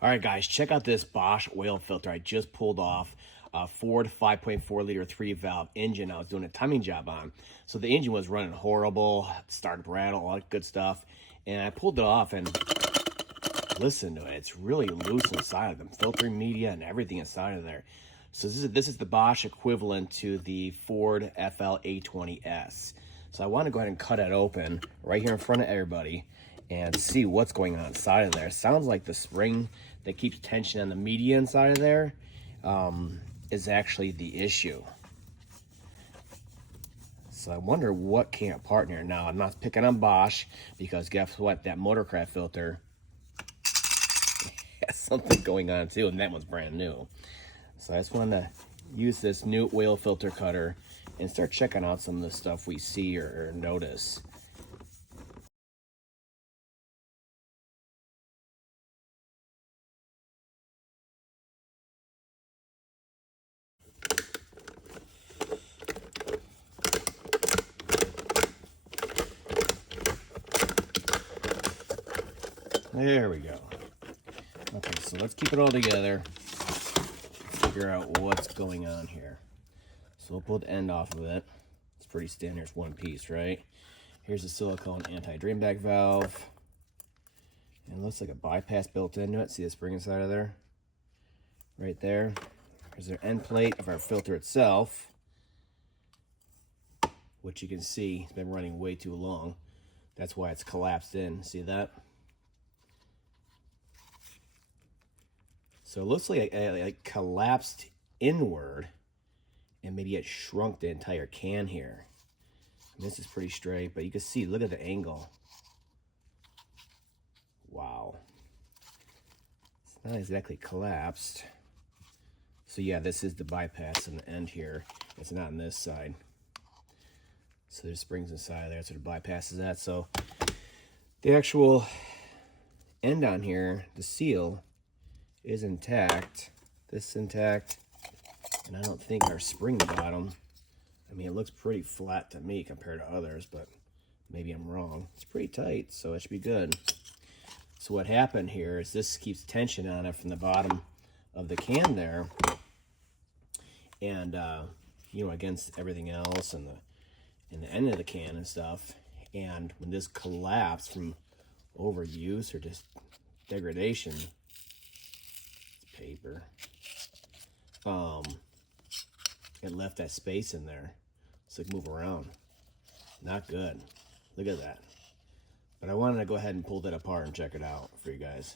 All right, guys, check out this Bosch oil filter I just pulled off a Ford 5.4 liter 3-valve engine I was doing a timing job on. So the engine was running horrible, started to rattle, all that good stuff. And I pulled it off and listen to it. It's really loose inside of them, filtering media and everything inside of there. So this is the Bosch equivalent to the Ford FL A20S. So I want to go ahead and cut it open right here in front of everybody and see what's going on inside of there. It sounds like the spring that keeps tension on the media inside of there is actually the issue. So I wonder what came apart in here. Now, I'm not picking on Bosch because guess what? That Motorcraft filter has something going on too, and that one's brand new. So I just want to use this new oil filter cutter and start checking out some of the stuff we see or notice. There we go. Okay, so let's keep it all together. Figure out what's going on here. So we'll pull the end off of it. It's pretty standard, it's one piece, right? Here's a silicone anti-drain bag valve. And it looks like a bypass built into it. See the spring inside of there? Right there. Here's our end plate of our filter itself, which you can see has been running way too long. That's why it's collapsed in. See that? So it looks like it collapsed inward and maybe it shrunk the entire can here. And this is pretty straight, but you can see, look at the angle. Wow. It's not exactly collapsed. So yeah, this is the bypass in the end here. It's not on this side. So there's springs inside there, so it bypasses that. So the actual end on here, the seal, is intact. This is intact, and I don't think our spring bottom, I mean, it looks pretty flat to me compared to others, but maybe I'm wrong. It's pretty tight, so it should be good. So what happened here is this keeps tension on it from the bottom of the can there, and you know, against everything else and the end of the can and stuff. And when this collapsed from overuse or just degradation, paper, it left that space in there so it can move around. Not good. Look at that. But I wanted to go ahead and pull that apart and check it out for you guys.